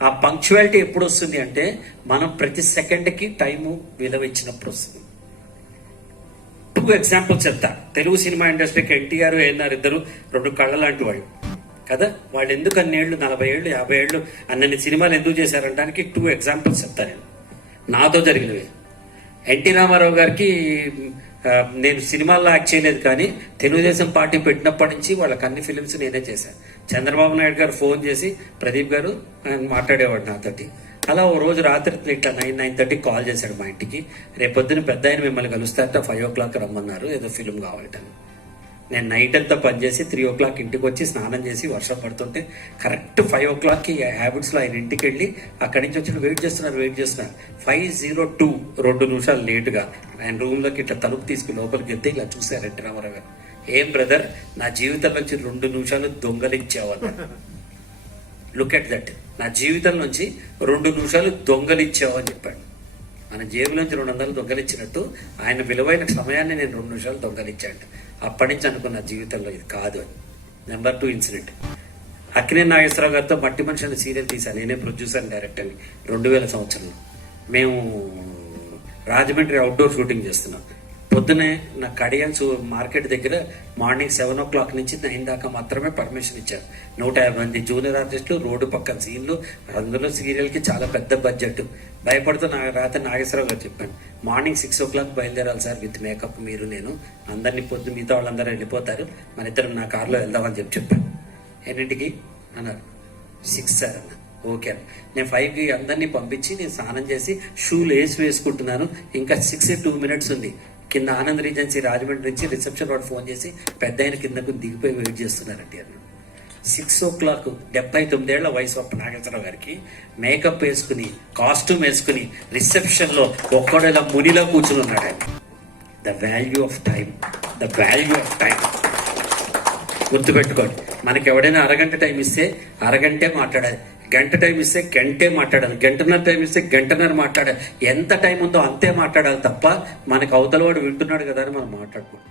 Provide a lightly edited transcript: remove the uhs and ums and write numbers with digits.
ఆ పంక్చువాలిటీ ఎప్పుడు వస్తుంది అంటే మనం ప్రతి సెకండ్కి టైము విలువ ఇచ్చినప్పుడు వస్తుంది. 2 ఎగ్జాంపుల్స్ చెప్తా. తెలుగు సినిమా ఇండస్ట్రీకి ఎన్టీఆర్ ఏఎన్ఆర్ ఇద్దరు 2 కళ్ళ లాంటి వాళ్ళు కదా. వాళ్ళు ఎందుకు అన్నేళ్ళు 40 ఏళ్ళు 50 ఏళ్ళు అన్నన్ని సినిమాలు ఎందుకు చేశారంటానికి 2 ఎగ్జాంపుల్స్ చెప్తా నేను, నాతో జరిగినవి. ఎన్టీ రామారావు గారికి నేను సినిమాల్లో యాక్ట్ చేయలేదు, కానీ తెలుగుదేశం పార్టీ పెట్టినప్పటి నుంచి వాళ్ళకి అన్ని ఫిలిమ్స్ నేనే చేశాను. చంద్రబాబు నాయుడు గారు ఫోన్ చేసి ప్రదీప్ గారు ఆయన మాట్లాడేవాడు నాతోటి. అలా ఓ రోజు రాత్రి ఇట్లా 9:30 కాల్ చేశాడు మా ఇంటికి. రేపొద్దున పెద్ద ఆయన మిమ్మల్ని కలుస్తారట, 5 o'clock రమ్మన్నారు, ఏదో ఫిలిం కావాలట. నేను నైట్ అంతా పనిచేసి 3 o'clock ఇంటికి వచ్చి స్నానం చేసి వర్షం పడుతుంటే కరెక్ట్ 5 o'clockకి హ్యాబిట్స్లో ఆయన ఇంటికి వెళ్ళి అక్కడి నుంచి వచ్చి వెయిట్ చేస్తున్నారు. 5:02 2 నిమిషాలు లేటుగా ఆయన రూమ్లోకి ఇట్లా తలుపు తీసుకుని లోపలికి వెళ్తే ఇలా చూశారు ఎన్టీ రామారావు గారు. ఏం బ్రదర్, నా జీవితం నుంచి 2 నిమిషాలు దొంగలిచ్చావన్నారు. లుక్ ఎట్ దట్, నా జీవితం నుంచి 2 నిమిషాలు దొంగలిచ్చావు అని చెప్పాడు. మన జేబులోంచి 200 దొంగలిచ్చినట్టు ఆయన విలువైన సమయాన్ని నేను 2 నిమిషాలు దొంగలిచ్చాడు. అప్పటి నుంచి అనుకున్న జీవితంలో ఇది కాదు అని. నెంబర్ 2 ఇన్సిడెంట్, అక్కినేని నాగేశ్వరరావు గారితో మట్టి మనుషుల సీరియల్ తీశాను. నేనే ప్రొడ్యూసర్ డైరెక్టర్ని 2000 సంవత్సరంలో. మేము రాజమండ్రి అవుట్డోర్ షూటింగ్ చేస్తున్నాం. పొద్దునే నా కడియన్ మార్కెట్ దగ్గర మార్నింగ్ 7 o'clock నుంచి 9 దాకా మాత్రమే పర్మిషన్ ఇచ్చారు. 150 మంది జూనియర్ ఆర్టిస్టులు, రోడ్డు పక్కన సీన్లు, అందులో సీరియల్కి చాలా పెద్ద బడ్జెట్. భయపడుతూ రాత్రి నాగేశ్వరరావు గారు చెప్పాను, మార్నింగ్ 6 o'clock బయలుదేరాలి సార్, విత్ మేకప్ మీరు నేను, అందరినీ పొద్దు మిగతా వాళ్ళందరూ వెళ్ళిపోతారు, మన ఇద్దరం నా కారులో వెళ్దామని చెప్పాను. ఎన్నింటికి అన్నారు? 6 సార్ అన్న. ఓకే అన్న. నేను 5కి అందరినీ పంపించి నేను స్నానం చేసి షూలు వేసుకుంటున్నాను. ఇంకా 6 minutes ఉంది. కింద ఆనంద్ రీజెన్సీ రాజమండ్రి నుంచి రిసెప్షన్ వాడు ఫోన్ చేసి పెద్ద ఆయన కిందకు దిగిపోయి వెయిట్ చేస్తున్నారంటే అన్న. 6 o'clock 79 ఏళ్ల వయసు అప్పుడు నాగేశ్వరరావు గారికి మేకప్ వేసుకుని కాస్ట్యూమ్ వేసుకుని రిసెప్షన్లో ఒక్కడేలా మునిలో కూర్చుని ఉన్నాడు ఆయన. The value of time, the value of time గుర్తుపెట్టుకోండి. మనకి ఎవడైనా అరగంట టైం ఇస్తే అరగంటే మాట్లాడాలి, గంట టైం ఇస్తే గంటే మాట్లాడాలి, గంటన్నర టైం ఇస్తే గంటన్నర మాట్లాడాలి. ఎంత టైం ఉందో అంతే మాట్లాడాలి తప్ప మనకు అవతల వాడు వింటున్నాడు కదా అని మనం మాట్లాడుకోండి.